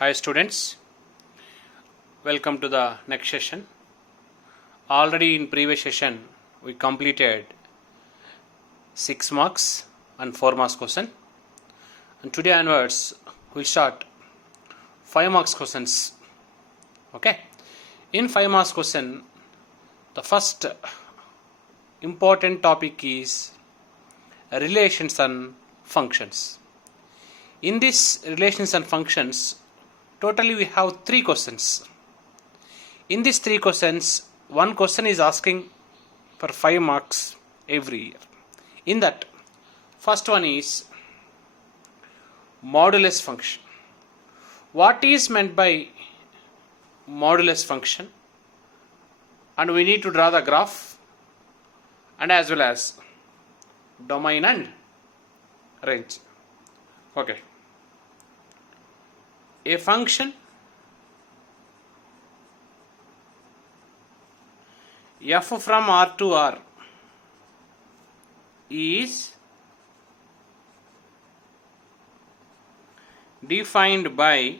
Hi students, welcome to the next session. Already in previous session we completed 6 marks and 4 marks question, and today onwards we'll start 5 marks questions. Okay, in 5 marks question the first important topic is relations and functions. In this relations and functions, totally we have 3 questions. In these 3 questions, one question is asking for 5 marks every year. In that, first one is modulus function. What is meant by modulus function? And we need to draw the graph and as well as domain and range. Okay. A function f from R to R is defined by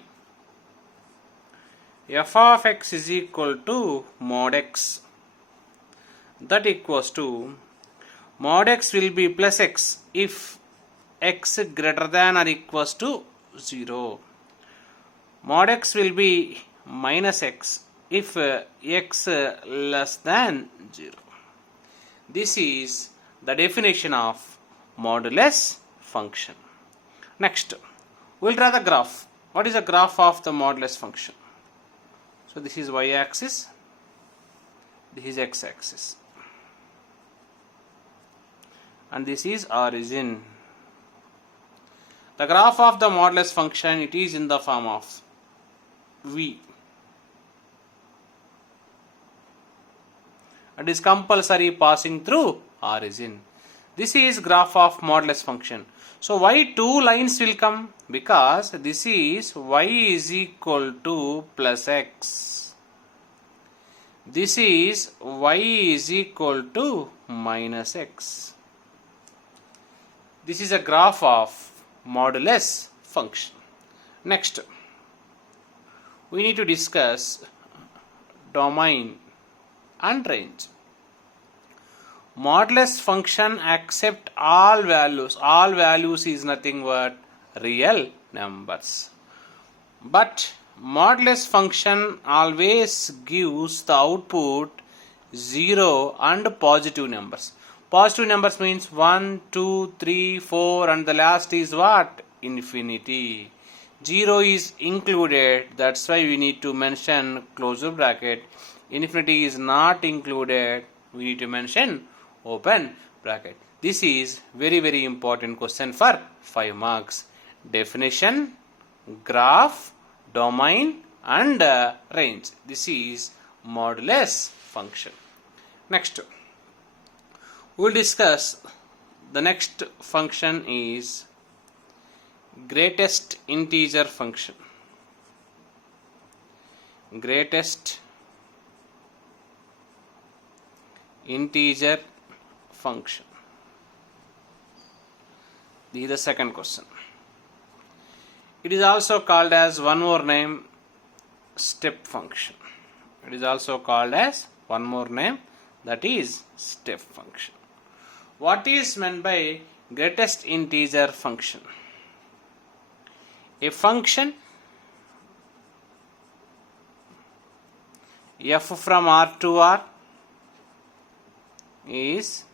f of x is equal to mod x. That equals to mod x will be plus x if x greater than or equals to 0. Mod x will be minus x if x less than 0. This is the definition of modulus function. Next, we'll draw the graph. What is the graph of the modulus function? So this is y-axis, this is x-axis, and this is origin. The graph of the modulus function, it is in the form of v. It is compulsory passing through origin. This is graph of modulus function. So why 2 lines will come? Because this is y is equal to plus x. This is y is equal to minus x. This is a graph of modulus function. Next, we need to discuss domain and range. Modulus function accept all values. All values is nothing but real numbers. But modulus function always gives the output 0 and positive numbers. Positive numbers means 1, 2, 3, 4 and the last is what? Infinity. 0 is included, that's why we need to mention closure bracket. Infinity is not included, we need to mention open bracket. This is very important question for 5 marks. Definition, graph, domain and range. This is modulus function. Next, we will discuss the next function is greatest integer function. Greatest integer function. This is the second question. It is also called as one more name step function. It is also called as one more name, that is step function. What is meant by greatest integer function? A function f from R to R is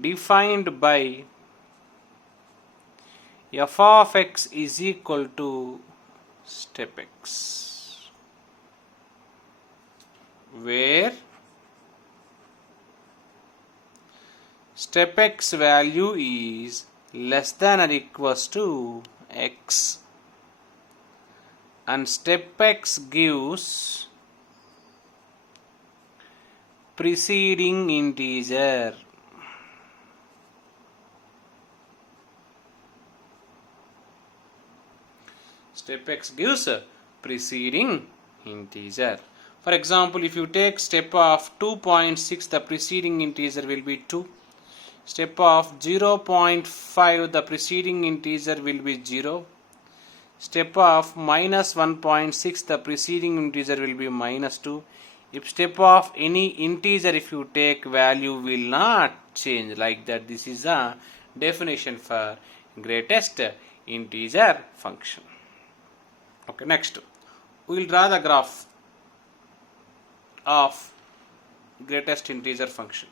defined by f of x is equal to step x, where step x value is less than or equals to x and step x gives preceding integer. Step x gives a preceding integer. For example, if you take step of 2.6, the preceding integer will be 2. Step of 0.5, the preceding integer will be 0. step of minus 1.6, the preceding integer will be minus 2. If step of any integer, if you take, value will not change. Like that, this is the definition for greatest integer function. Okay, next we will draw the graph of greatest integer function.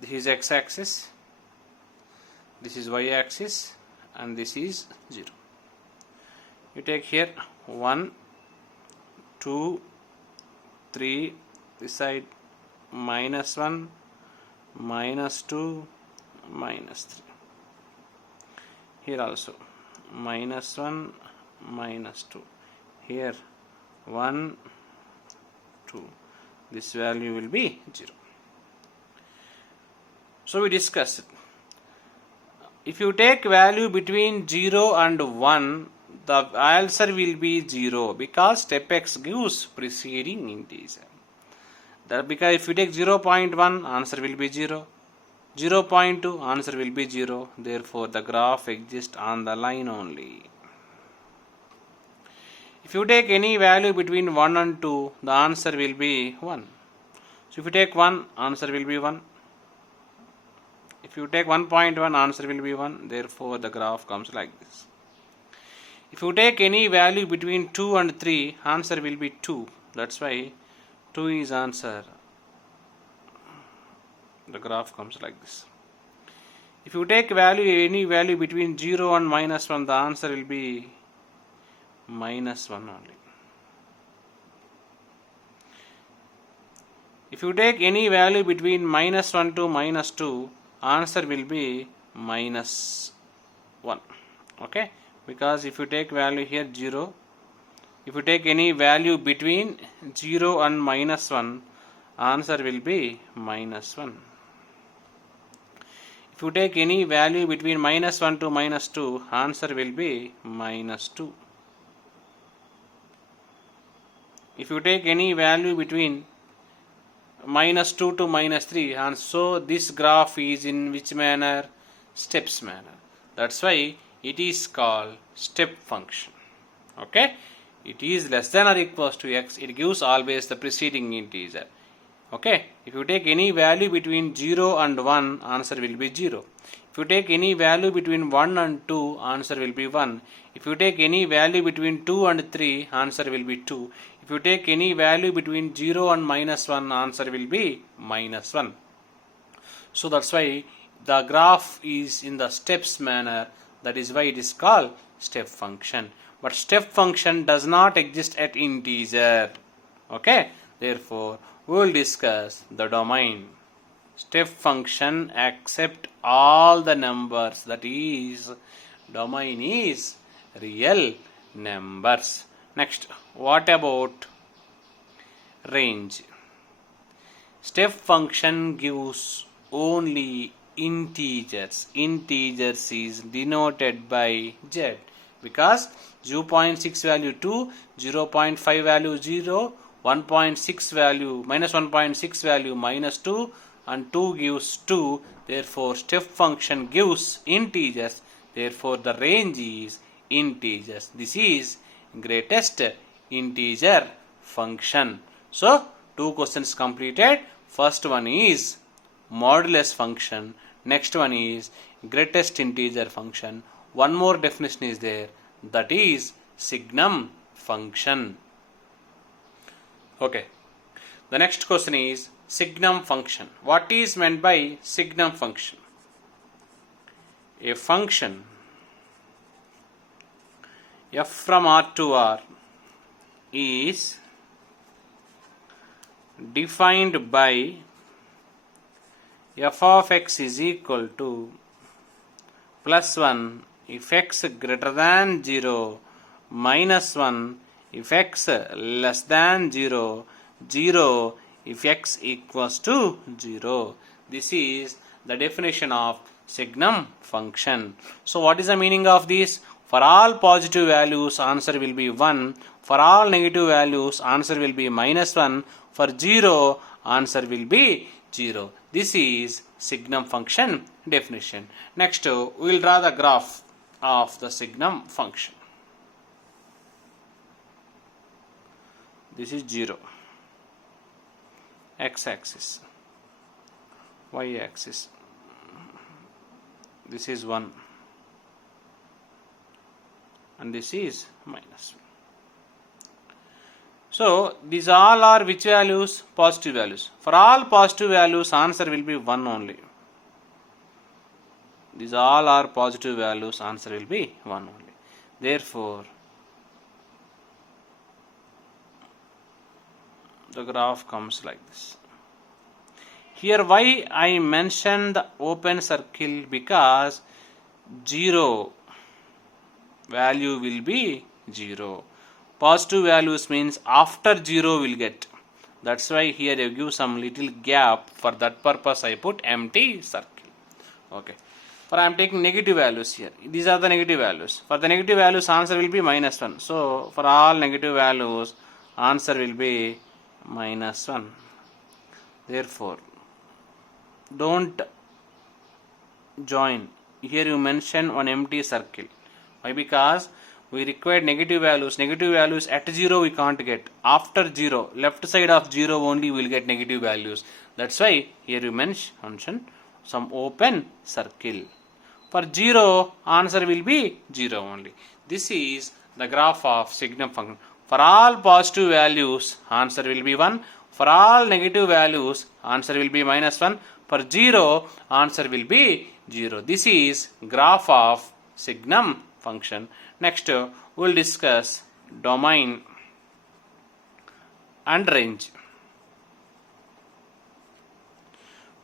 This is x-axis, this is y-axis, and this is 0. You take here 1, 2, 3, this side minus 1, minus 2, minus 3. Here also minus 1, minus 2. Here 1, 2. This value will be 0. So we discussed, if you take value between 0 and 1, the answer will be 0 because step x gives preceding integer. That because if you take 0.1, answer will be 0. 0.2, answer will be 0. Therefore, the graph exists on the line only. If you take any value between 1 and 2, the answer will be 1. So if you take 1, answer will be 1. If you take 1.1, answer will be 1. Therefore, the graph comes like this. If you take any value between 2 and 3, answer will be 2. That's why 2 is answer. The graph comes like this. If you take any value between 0 and minus 1, the answer will be minus 1 only. If you take any value between minus 1 to minus 2, answer will be minus 1. Okay, because if you take value here 0, if you take any value between 0 and minus 1, answer will be minus 1. If you take any value between minus 1 to minus 2, answer will be minus 2. If you take any value between minus 2 to minus 3, and so this graph is in which manner? Steps manner. That's why it is called step function. Okay, it is less than or equals to x, it gives always the preceding integer. Okay, if you take any value between 0 and 1, answer will be 0. If you take any value between 1 and 2, answer will be 1. If you take any value between 2 and 3, answer will be 2. If you take any value between 0 and minus 1, answer will be minus 1. So that's why the graph is in the steps manner. That is why it is called step function. But step function does not exist at integer. Okay, therefore we will discuss the domain. Step function accept all the numbers, that is, domain is real numbers. Next, what about range? Step function gives only integers. Integers is denoted by z, because 0.6 value 2, 0.5 value 0, 1.6 value minus 1.6 value minus 2, and 2 gives 2. Therefore, step function gives integers. Therefore, the range is integers. This is greatest integer function. So, 2 questions completed. First one is modulus function. Next one is greatest integer function. One more definition is there, that is signum function. Okay. The next question is signum function. What is meant by signum function? A function f from R to R is defined by f of x is equal to plus 1 if x greater than 0, minus 1 if x less than 0, 0 if x equals to 0. This is the definition of signum function. So what is the meaning of this? For all positive values, answer will be 1. For all negative values, answer will be minus 1. For 0, answer will be 0. This is signum function definition. Next, we will draw the graph of the signum function. This is 0, x-axis, y-axis, this is 1, and this is minus 1. So these all are which values? Positive values. For all positive values, answer will be 1 only. These all are positive values, answer will be 1 only. Therefore, the graph comes like this. Here why I mentioned the open circle, because 0 value will be 0. Positive values means after 0 will get. That's why here I give some little gap. For that purpose I put empty circle. Okay. For I am taking negative values here. These are the negative values. For the negative values, answer will be minus 1. So for all negative values, answer will be minus 1. Therefore, don't join. Here you mention one empty circle. Why? Because we require negative values. Negative values at 0 we can't get. After 0, left side of 0 only we will get negative values. That's why here you mention some open circle. For 0, answer will be 0 only. This is the graph of signum function. For all positive values, answer will be 1. For all negative values, answer will be minus 1. For 0, answer will be 0. This is graph of signum function. Next, we will discuss domain and range.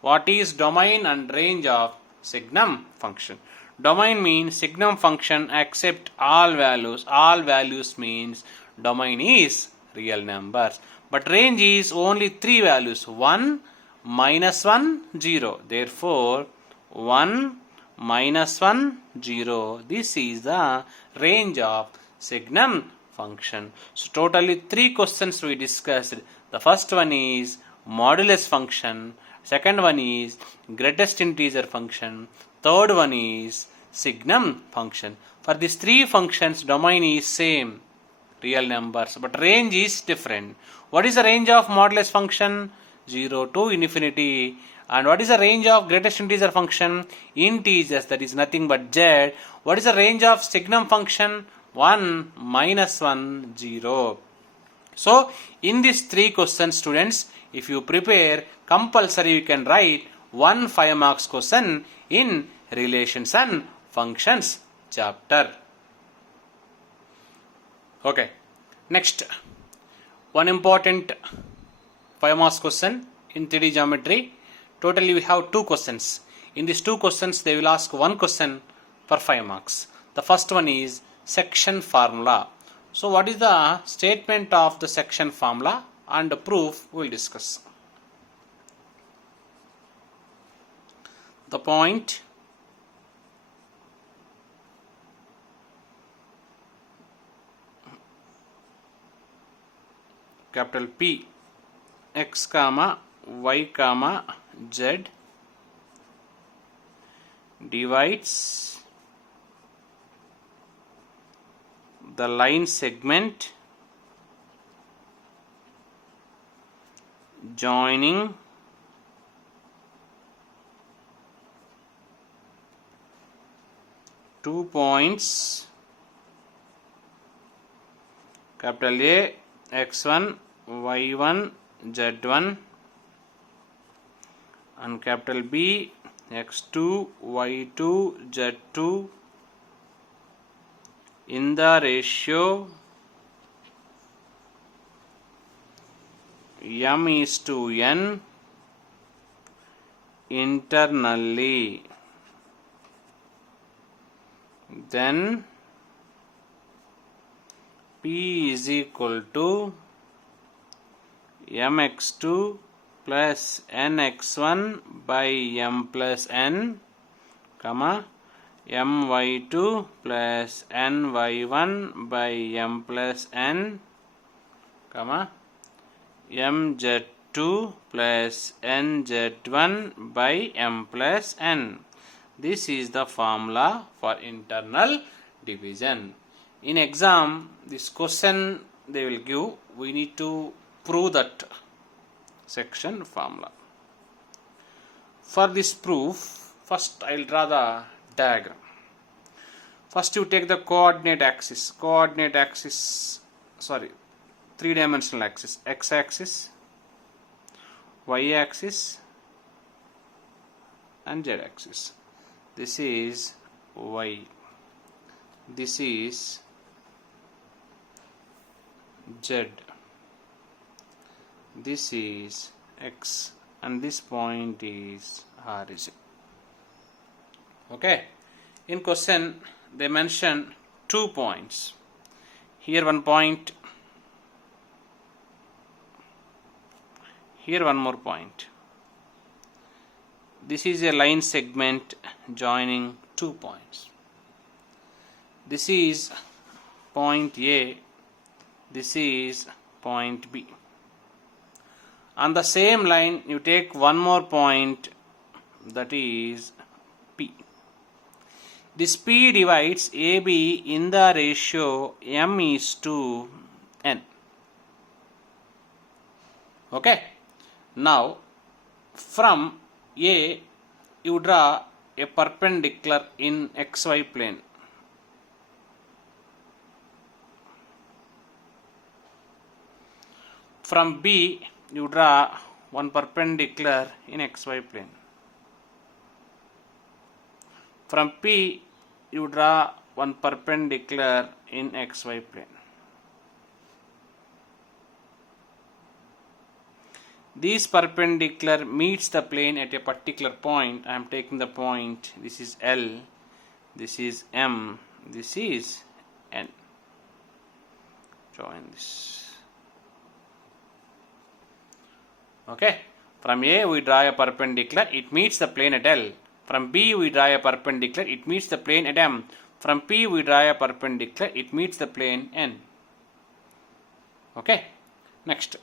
What is domain and range of signum function? Domain means signum function accept all values. All values means domain is real numbers. But range is only 3 values. 1, minus 1, 0. Therefore, 1, minus 1, 0. This is the range of signum function. So totally 3 questions we discussed. The first one is modulus function. Second one is greatest integer function. Third one is signum function. For these 3 functions, domain is same, real numbers, but range is different. What is the range of modulus function? 0 to infinity. And what is the range of greatest integer function? Integers, that is nothing but z. What is the range of signum function? 1, minus 1, 0. So, in these 3 questions, students, if you prepare, compulsory you can write 1 5 marks question in relations and functions chapter. Okay. Next, one important 5 marks question in 3D geometry. Totally we have 2 questions. In these 2 questions, they will ask 1 question for 5 marks. The first one is section formula. So what is the statement of the section formula and the proof we will discuss. The point capital P x comma y comma z divides the line segment joining two points capital A x1 y1 z1 and capital B x2 y2 z2 in the ratio m is to n internally, then P is equal to mx2 plus nx1 by m plus n, comma my2 plus ny1 by m plus n, comma mz2 plus nz1 by m plus n. This is the formula for internal division. In exam, this question they will give. We need to prove that section formula. For this proof, first I will draw the diagram. First you take the coordinate axis, three-dimensional axis, x-axis, y-axis and z-axis. This is y, this is z, this is x, and this point is origin. Okay, in question they mention 2 points. Here one point, here one more point. This is a line segment joining 2 points. This is point A, this is point B. On the same line you take one more point, that is P. This P divides AB in the ratio m is to n. Okay. Now from A you draw a perpendicular in xy plane. From B you draw one perpendicular in xy plane. From P you draw one perpendicular in xy plane. This perpendicular meets the plane at a particular point. I am taking the point, this is L, this is M, this is N. Join this. Okay, from A we draw a perpendicular, it meets the plane at L. From B we draw a perpendicular, it meets the plane at M. From P we draw a perpendicular, it meets the plane N. Okay, next.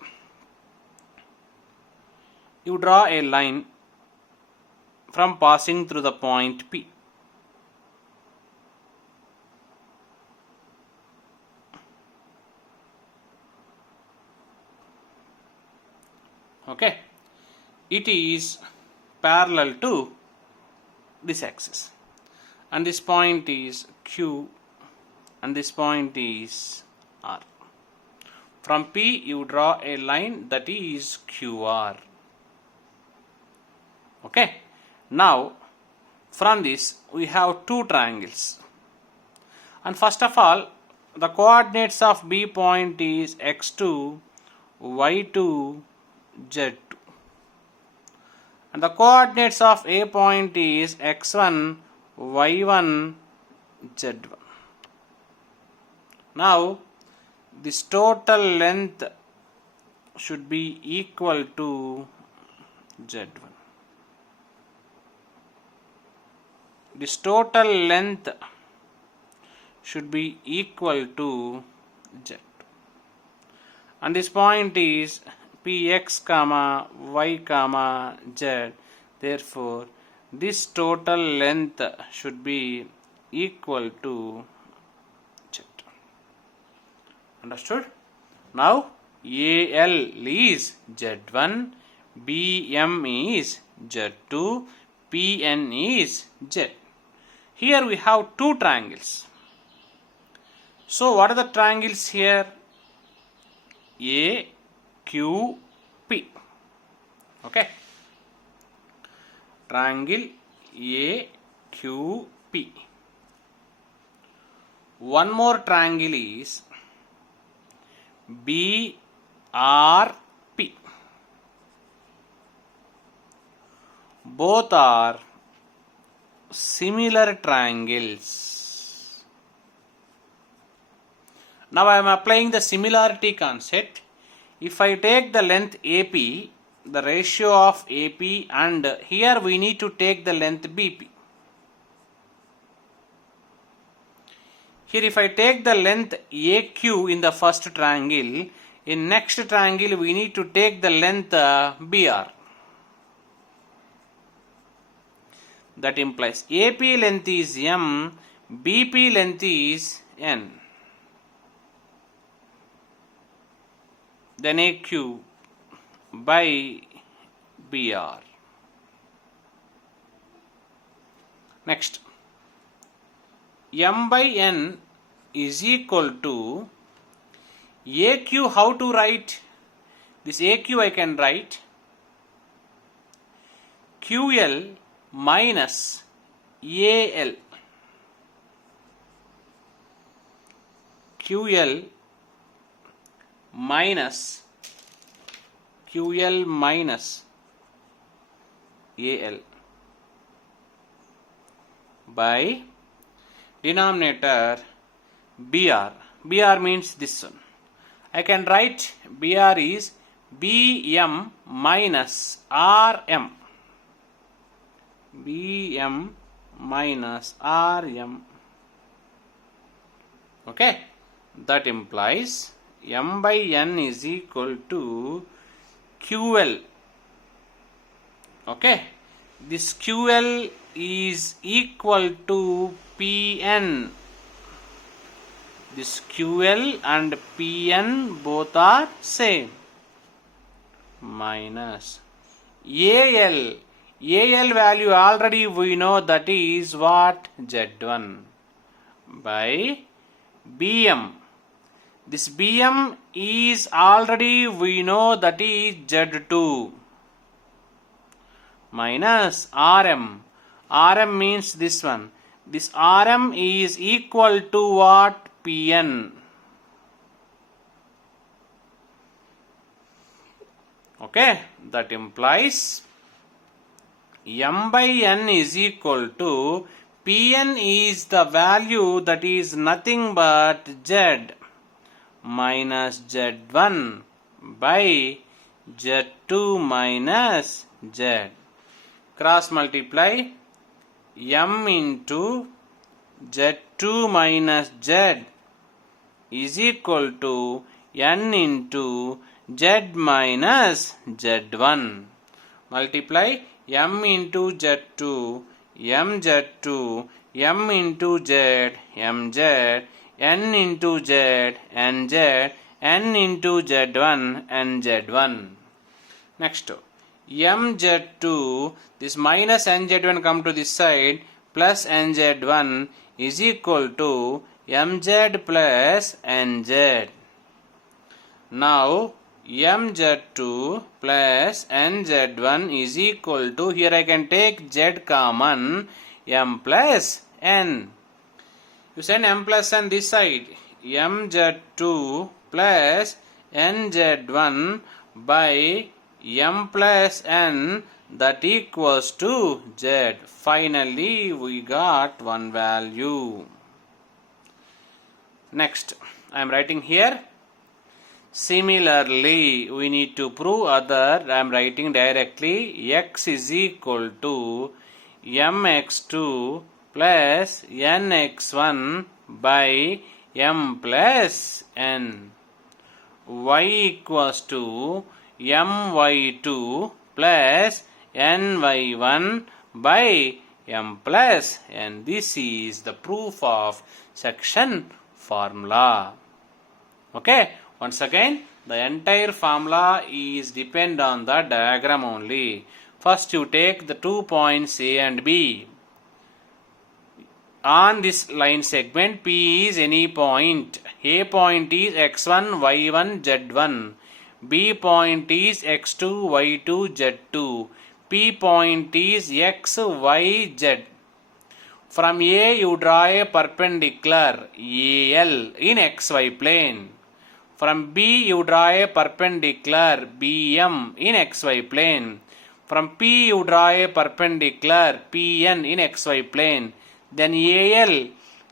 You draw a line from passing through the point P. Okay, it is parallel to this axis, and this point is Q and this point is R. From P you draw a line that is QR. Okay, now from this we have two triangles, and first of all the coordinates of B point is x2, y2, z2, and the coordinates of A point is x1, y1, z1. Now this total length should be equal to z1. This total length should be equal to z. And this point is px comma y comma z. Therefore, this total length should be equal to z. Understood? Now, AL is z1, BM is z2, PN is z. Here we have two triangles. So what are the triangles here? A, Q, P. Okay. Triangle A, Q, P. One more triangle is B, R, P. Both are similar triangles. Now I am applying the similarity concept. If I take the length AP, the ratio of AP, and here we need to take the length BP. Here if I take the length AQ in the first triangle, in next triangle we need to take the length BR. That implies AP length is M, BP length is N. Then AQ by BR. Next, M by N is equal to AQ. How to write? This AQ I can write QL minus AL. QL minus AL by denominator BR. BR means this one. I can write BR is BM minus RM. BM minus RM. Okay, that implies M by N is equal to QL. Okay, this QL is equal to PN. This QL and PN both are same. Minus AL. AL value already we know, that is what? Z1 by BM. This BM is already we know, that is Z2 minus RM. RM means this one. This RM is equal to what? PN. Okay, that implies M by N is equal to Pn is the value, that is nothing but Z minus Z1 by Z2 minus Z. Cross multiply M into Z2 minus Z is equal to N into Z minus Z1. Multiply M into Z2, MZ2, M into Z, MZ, N into Z, NZ, N into Z1, NZ1. Next, MZ2, this minus NZ1 come to this side, plus NZ1 is equal to MZ plus NZ. Now, MZ2 plus NZ1 is equal to, here I can take Z common, M plus N. You send M plus N this side, MZ2 plus NZ1 by M plus N, that equals to Z. Finally, we got one value. Next, I am writing here. Similarly, we need to prove other. I am writing directly. X is equal to mx2 plus nx1 by m plus n. Y equals to my2 plus ny1 by m plus n. This is the proof of section formula. Okay. Once again, the entire formula is depend on the diagram only. First you take the 2 points A and B. On this line segment, P is any point. A point is x1, y1, z1. B point is x2, y2, z2. P point is x, y, z. From A you draw a perpendicular AL in xy plane. From B you draw a perpendicular BM in xy plane. From P you draw a perpendicular PN in xy plane. Then AL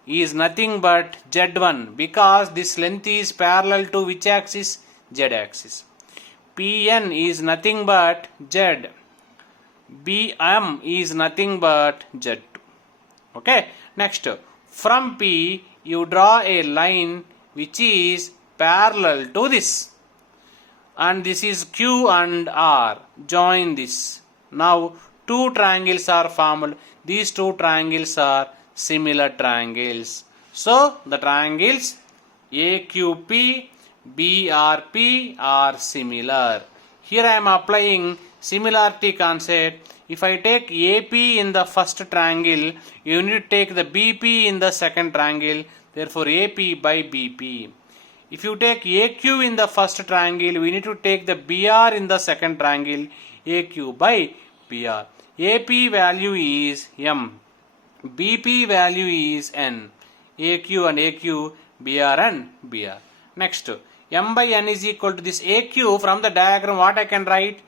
is nothing but Z1 because this length is parallel to which axis? Z axis. PN is nothing but Z. BM is nothing but Z2. Okay. Next, from P you draw a line which is parallel to this, and this is Q and R. Join this. Now two triangles are formed. These two triangles are similar triangles. So the triangles AQP, BRP are similar. Here I am applying similarity concept. If I take AP in the first triangle, you need to take the BP in the second triangle. Therefore AP by BP. If you take AQ in the first triangle, we need to take the BR in the second triangle. AQ by BR. AP value is M. BP value is N. AQ and AQ, BR and BR. Next, M by N is equal to this AQ. From the diagram, what I can write?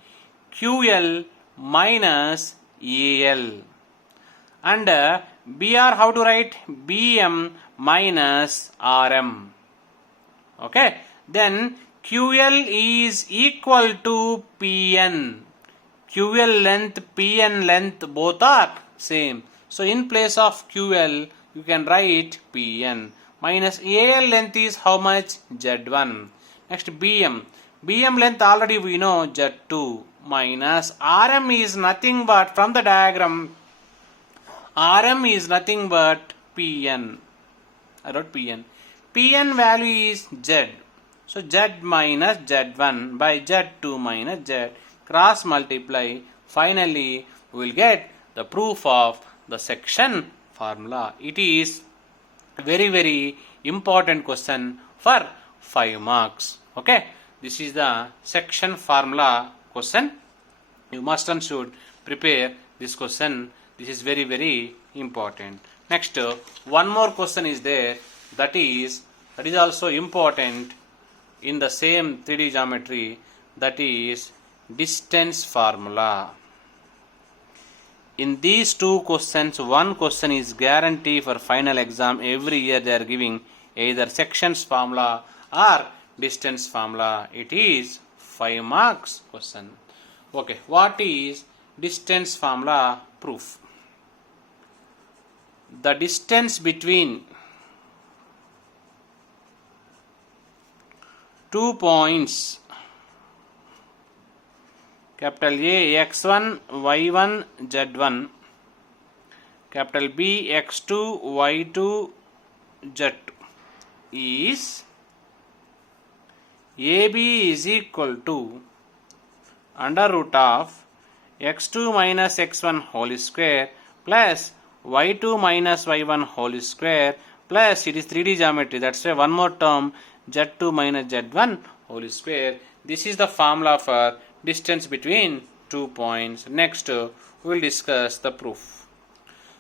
QL minus AL. And BR, how to write? BM minus RM. Okay. Then QL is equal to PN. QL length, PN length, both are same. So in place of QL, you can write PN. Minus AL length is how much? Z1. Next BM. BM length already we know, Z2. Minus RM is nothing but, from the diagram, RM is nothing but PN. I wrote PN. PN value is Z. So Z minus Z1 by Z2 minus Z. Cross multiply. Finally, we will get the proof of the section formula. It is very, very important question for 5 marks. Okay. This is the section formula question. You must and should prepare this question. This is very, very important. Next, one more question is there. That is also important in the same 3D geometry. That is distance formula. In these two questions, one question is guarantee for final exam. Every year they are giving either sections formula or distance formula. It is 5 marks question. Okay, what is distance formula proof? The distance between two points capital A x1 y1 z1, capital B x2 y2 z2 is AB is equal to under root of x2 minus x1 whole square plus y2 minus y1 whole square plus, it is 3D geometry, that's why one more term, z2 minus z1 whole square. This is the formula for distance between 2 points. Next, we will discuss the proof.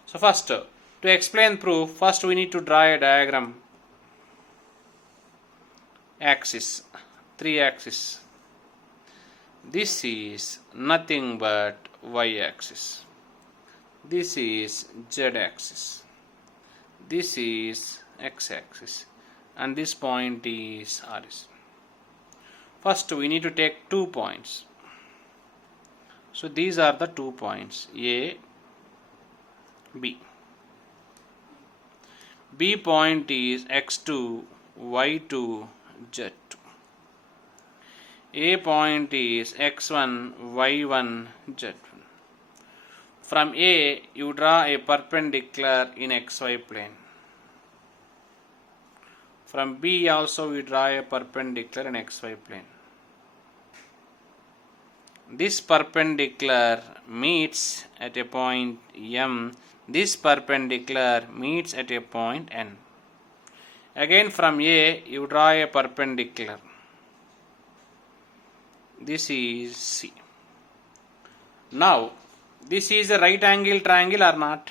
So first, to explain proof, first we need to draw a diagram. Axis, 3 axis. This is nothing but y axis. This is z axis. This is x axis. And this point is RS. First, we need to take 2 points. So these are the 2 points, A, B. B point is x2, y2, z2. A point is x1, y1, z1. From A, you draw a perpendicular in xy plane. From B also we draw a perpendicular in xy plane. This perpendicular meets at a point M. This perpendicular meets at a point N. Again from A you draw a perpendicular. This is C. Now this is a right angle triangle or not?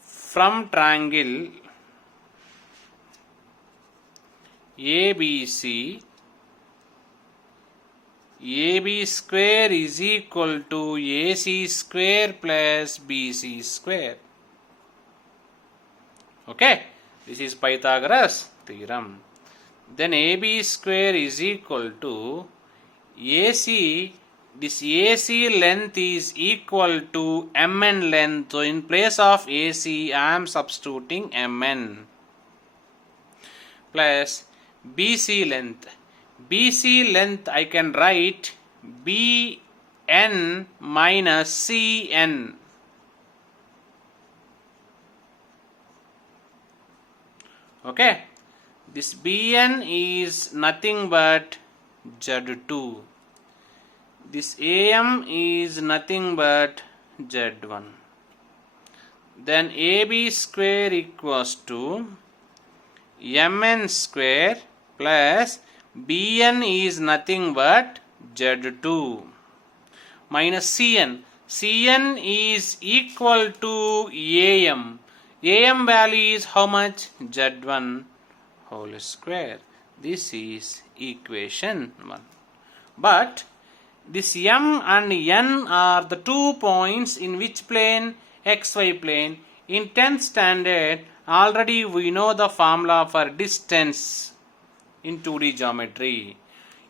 From triangle ABC, AB square is equal to AC square plus BC square. Okay, this is Pythagoras theorem. Then AB square is equal to AC, this AC length is equal to MN length. So in place of AC I am substituting MN plus BC length. BC length I can write B n minus cn. Okay, this Bn is nothing but Z2. This Am is nothing but Z1. Then AB square equals to Mn square plus Bn is nothing but Z2 minus Cn. Cn is equal to Am. Am value is how much? Z1 whole square. This is equation 1. But this M and N are the 2 points in which plane? XY plane. In 10th standard, already we know the formula for distance in 2D geometry.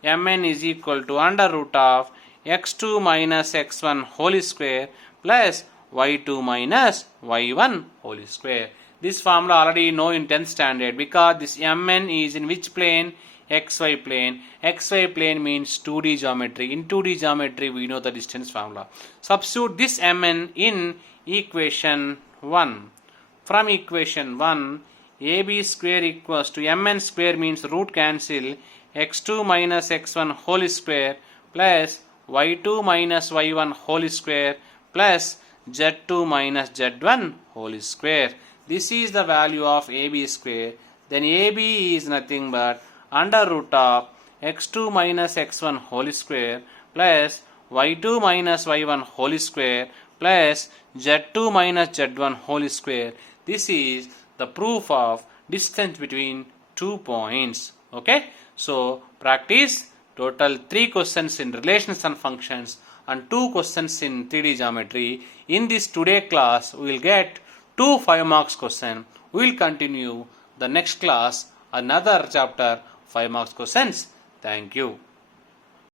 Mn is equal to under root of x2 minus x1 whole square plus y2 minus y1 whole square. This formula already know in 10th standard because this Mn is in which plane? XY plane. XY plane means 2D geometry. In 2D geometry we know the distance formula. Substitute this Mn in equation 1. From equation 1, AB square equals to Mn square means root cancel x2 minus x1 whole square plus y2 minus y1 whole square plus z2 minus z1 whole square. This is the value of AB square. Then AB is nothing but under root of x2 minus x1 whole square plus y2 minus y1 whole square plus z2 minus z1 whole square. This is the proof of distance between 2 points. Okay, so practice total 3 questions in relations and functions and 2 questions in 3D geometry. In this today class we will get 2 5 marks question. We will continue the next class another chapter 5 marks questions. Thank you.